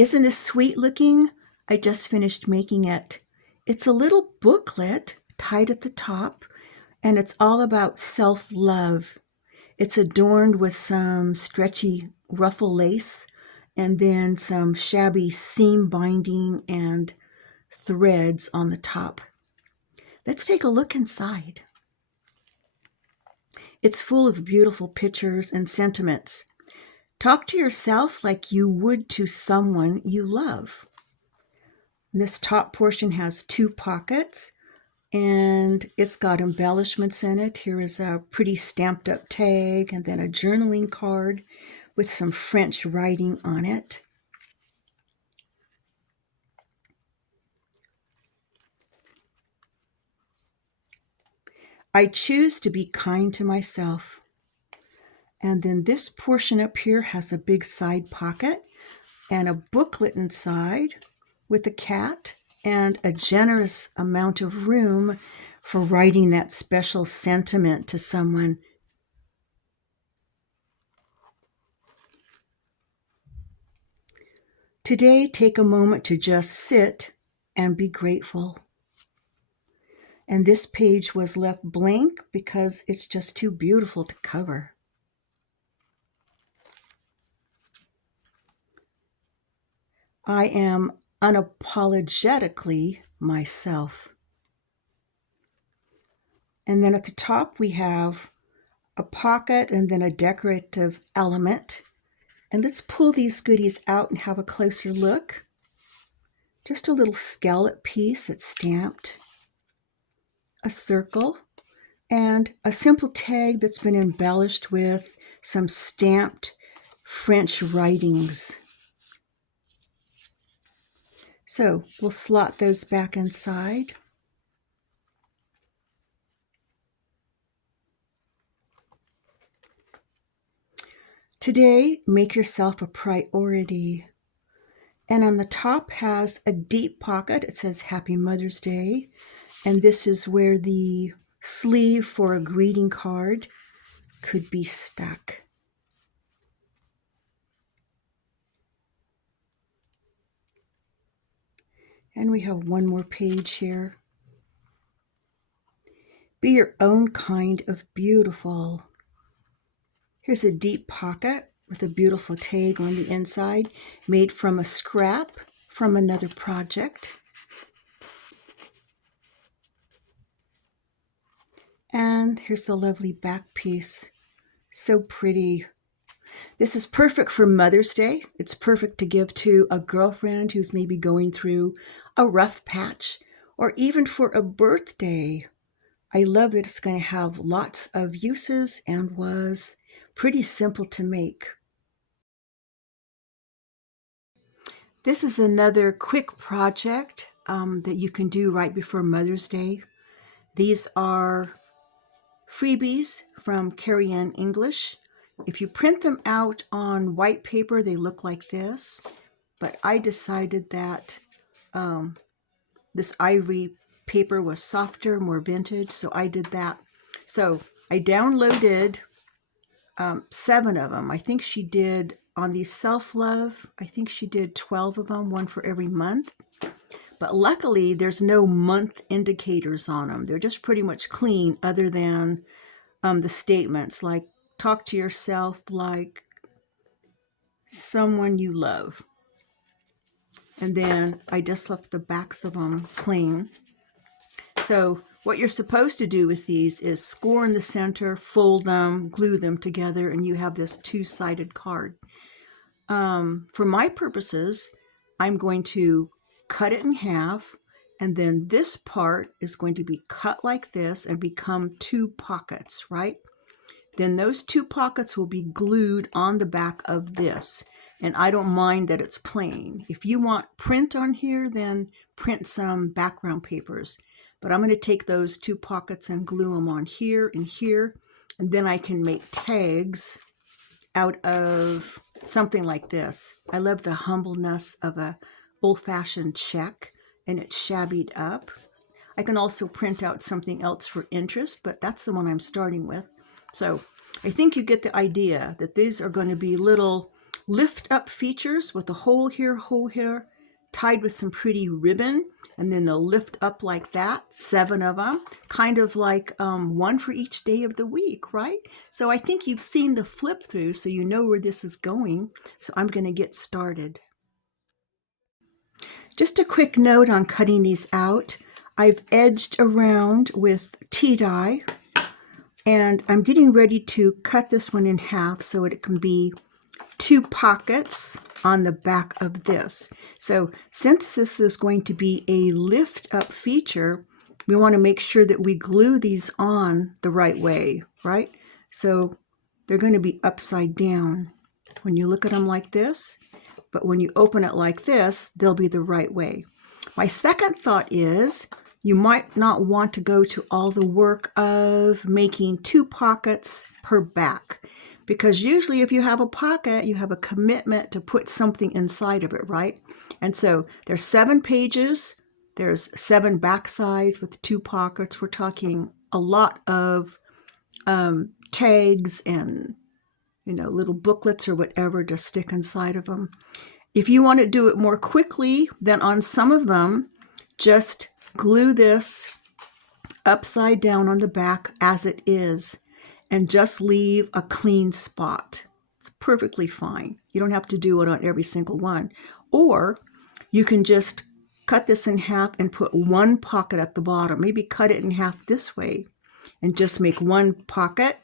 Isn't this sweet looking? I just finished making it. It's a little booklet tied at the top, and it's all about self-love. It's adorned with some stretchy ruffle lace and then some shabby seam binding and threads on the top. Let's take a look inside. It's full of beautiful pictures and sentiments. Talk to yourself like you would to someone you love. This top portion has 2 pockets, and it's got embellishments in it. Here is a pretty stamped up tag and then a journaling card with some French writing on it. I choose to be kind to myself. And then this portion up here has a big side pocket and a booklet inside with a cat and a generous amount of room for writing that special sentiment to someone. Today, take a moment to just sit and be grateful. And this page was left blank because it's just too beautiful to cover. I am unapologetically myself. And then at the top we have a pocket and then a decorative element. And let's pull these goodies out and have a closer look. Just a little scallop piece that's stamped, a circle, and a simple tag that's been embellished with some stamped French writings. So we'll slot those back inside. Today, make yourself a priority. And on the top has a deep pocket. It says Happy Mother's Day. And this is where the sleeve for a greeting card could be stuck. And we have one more page here. Be your own kind of beautiful. Here's a deep pocket with a beautiful tag on the inside, made from a scrap from another project. And here's the lovely back piece. So pretty. This is perfect for Mother's Day. It's perfect to give to a girlfriend who's maybe going through a rough patch, or even for a birthday. I love that it's going to have lots of uses and was pretty simple to make. This is another quick project that you can do right before Mother's Day. These are freebies from Carrie Ann English. If you print them out on white paper, they look like this. But I decided that this ivory paper was softer, more vintage, so I did that. So I downloaded 7 of them. I think she did, on these self-love, I think she did 12 of them, one for every month. But luckily, there's no month indicators on them. They're just pretty much clean, other than the statements like, talk to yourself like someone you love. And then I just left the backs of them plain. So what you're supposed to do with these is score in the center, fold them, glue them together, and you have this 2-sided card. For my purposes, I'm going to cut it in half, and then this part is going to be cut like this and become 2 pockets, right? Then those 2 pockets will be glued on the back of this. And I don't mind that it's plain. If you want print on here, then print some background papers. But I'm going to take those 2 pockets and glue them on here and here. And then I can make tags out of something like this. I love the humbleness of a old-fashioned check, and it's shabbied up. I can also print out something else for interest, but that's the one I'm starting with. So I think you get the idea that these are going to be little lift up features with a hole here, tied with some pretty ribbon, and then they'll lift up like that, 7 of them, kind of like one for each day of the week, right? So I think you've seen the flip through, so you know where this is going. So I'm going to get started. Just a quick note on cutting these out. I've edged around with tea dye, and I'm getting ready to cut this one in half so it can be 2 pockets on the back of this. So since this is going to be a lift up feature, we want to make sure that we glue these on the right way, right? So they're going to be upside down when you look at them like this, but when you open it like this, they'll be the right way. My second thought is you might not want to go to all the work of making 2 pockets per back, because usually if you have a pocket, you have a commitment to put something inside of it, right? And so there's 7 pages, there's 7 back sides with 2 pockets. We're talking a lot of tags and little booklets or whatever to stick inside of them. If you want to do it more quickly, then on some of them, just glue this upside down on the back as it is and just leave a clean spot. It's perfectly fine. You don't have to do it on every single one. Or you can just cut this in half and put 1 pocket at the bottom. Maybe cut it in half this way and just make 1 pocket,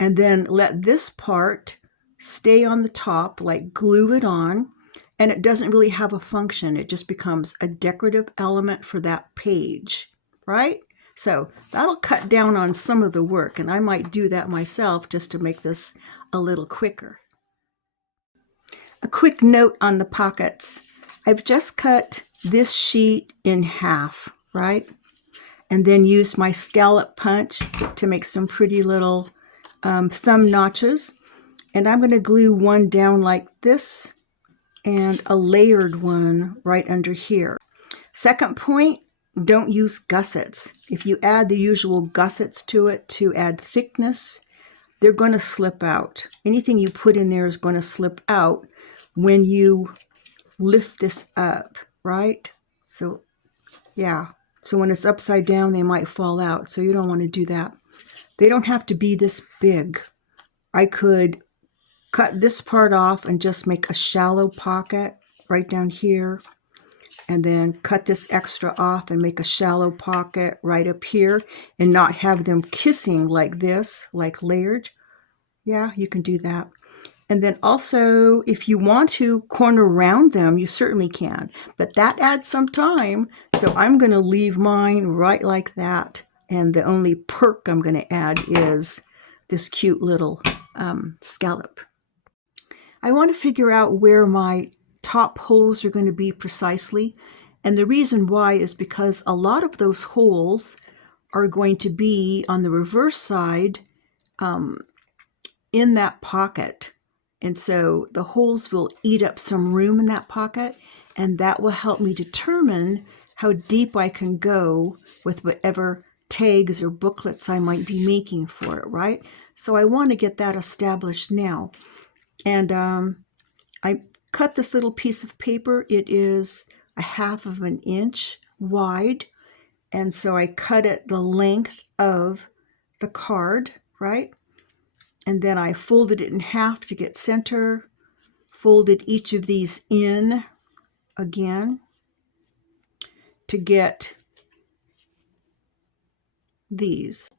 and then let this part stay on the top, like glue it on, and it doesn't really have a function. It just becomes a decorative element for that page, right? So that'll cut down on some of the work, and I might do that myself just to make this a little quicker. A quick note on the pockets. I've just cut this sheet in half, right? And then used my scallop punch to make some pretty little thumb notches. And I'm going to glue one down like this and a layered one right under here. Second point, don't use gussets. If you add the usual gussets to it to add thickness, they're going to slip out. Anything you put in there is going to slip out when you lift this up, right? So yeah, so when it's upside down, they might fall out. So you don't want to do that. They don't have to be this big. I could cut this part off and just make a shallow pocket right down here, and then cut this extra off and make a shallow pocket right up here and not have them kissing like this, like layered. Yeah, you can do that. And then also, if you want to corner round them, you certainly can, but that adds some time. So I'm going to leave mine right like that. And the only perk I'm going to add is this cute little scallop. I want to figure out where my top holes are going to be precisely. And the reason why is because a lot of those holes are going to be on the reverse side in that pocket. And so the holes will eat up some room in that pocket, and that will help me determine how deep I can go with whatever tags or booklets I might be making for it, right? So I want to get that established now. And I cut this little piece of paper. It is 1/2 inch wide, and so I cut it the length of the card, right? And then I folded it in half to get center, folded each of these in again to get these.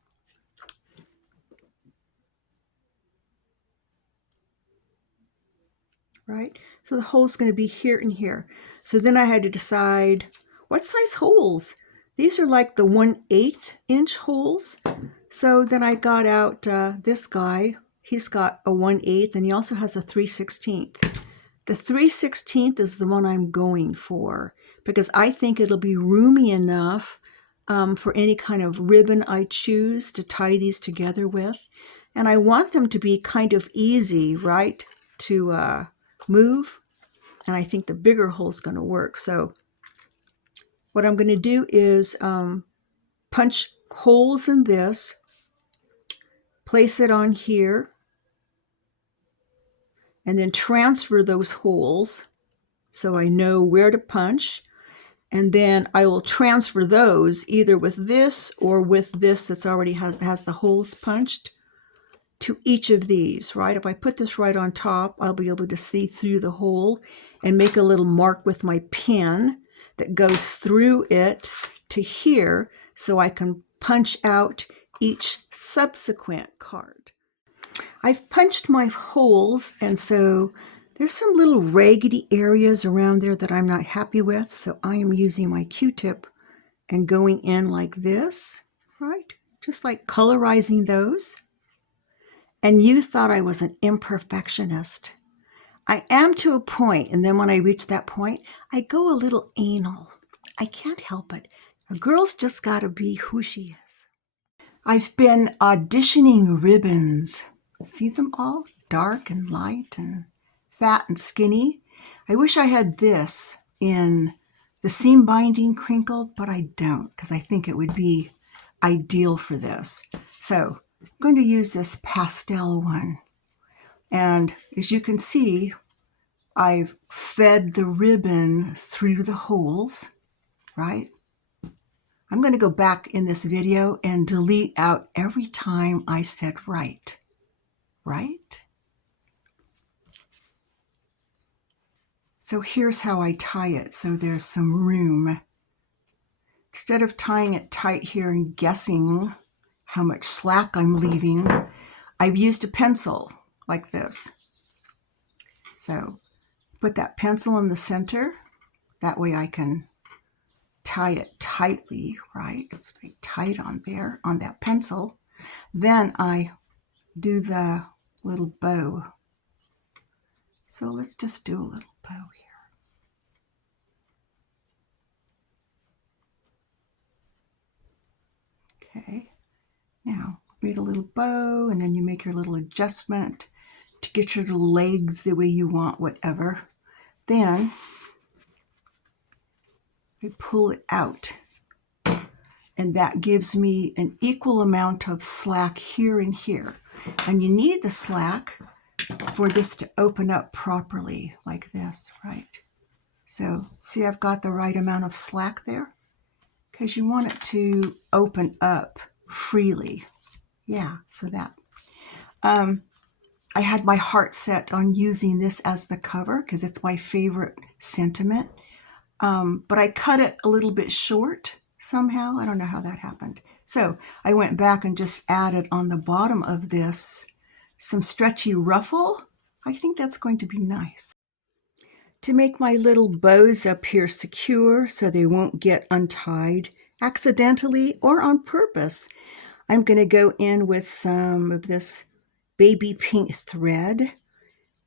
Right? So the hole's going to be here and here. So then I had to decide what size holes. These are like the 1/8 inch holes. So then I got out this guy. He's got a 1/8, and he also has a 3/16. The 3/16 is the one I'm going for because I think it'll be roomy enough for any kind of ribbon I choose to tie these together with. And I want them to be kind of easy, right, to move. And I think the bigger hole is going to work. So what I'm going to do is punch holes in this, place it on here, and then transfer those holes so I know where to punch. And then I will transfer those either with this or with this that's already has the holes punched to each of these, right? If I put this right on top, I'll be able to see through the hole and make a little mark with my pen that goes through it to here so I can punch out each subsequent card. I've punched my holes, and so there's some little raggedy areas around there that I'm not happy with, so I am using my Q-tip and going in like this, right? Just like colorizing those. And you thought I was an imperfectionist. I am to a point, and then when I reach that point, I go a little anal. I can't help it. A girl's just got to be who she is. I've been auditioning ribbons. See them all? Dark and light and fat and skinny. I wish I had this in the seam binding crinkled, but I don't because I think it would be ideal for this. So I'm going to use this pastel one. And as you can see, I've fed the ribbon through the holes, right? I'm going to go back in this video and delete out every time I said right. Right? So here's how I tie it so there's some room. Instead of tying it tight here and guessing how much slack I'm leaving, I've used a pencil like this. So put that pencil in the center. That way I can tie it tightly, right? It's like tight on there, on that pencil. Then I do the little bow. So let's just do a little bow here. Okay, now create a little bow, and then you make your little adjustment to get your little legs the way you want, whatever. Then I pull it out, and that gives me an equal amount of slack here and here. And you need the slack for this to open up properly like this, right? So see, I've got the right amount of slack there because you want it to open up freely. Yeah, so that. I had my heart set on using this as the cover because it's my favorite sentiment. But I cut it a little bit short somehow. I don't know how that happened. So I went back and just added on the bottom of this some stretchy ruffle. I think that's going to be nice. To make my little bows up here secure so they won't get untied accidentally or on purpose, I'm going to go in with some of this baby pink thread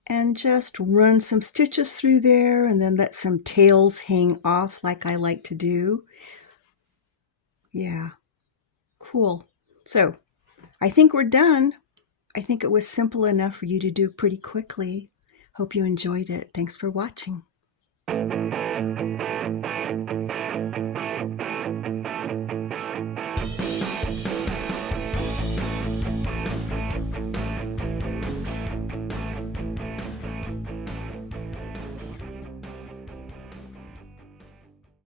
and just run some stitches through there and then let some tails hang off like I like to do. Yeah, cool. So I think we're done. I think it was simple enough for you to do pretty quickly. Hope you enjoyed it. Thanks for watching.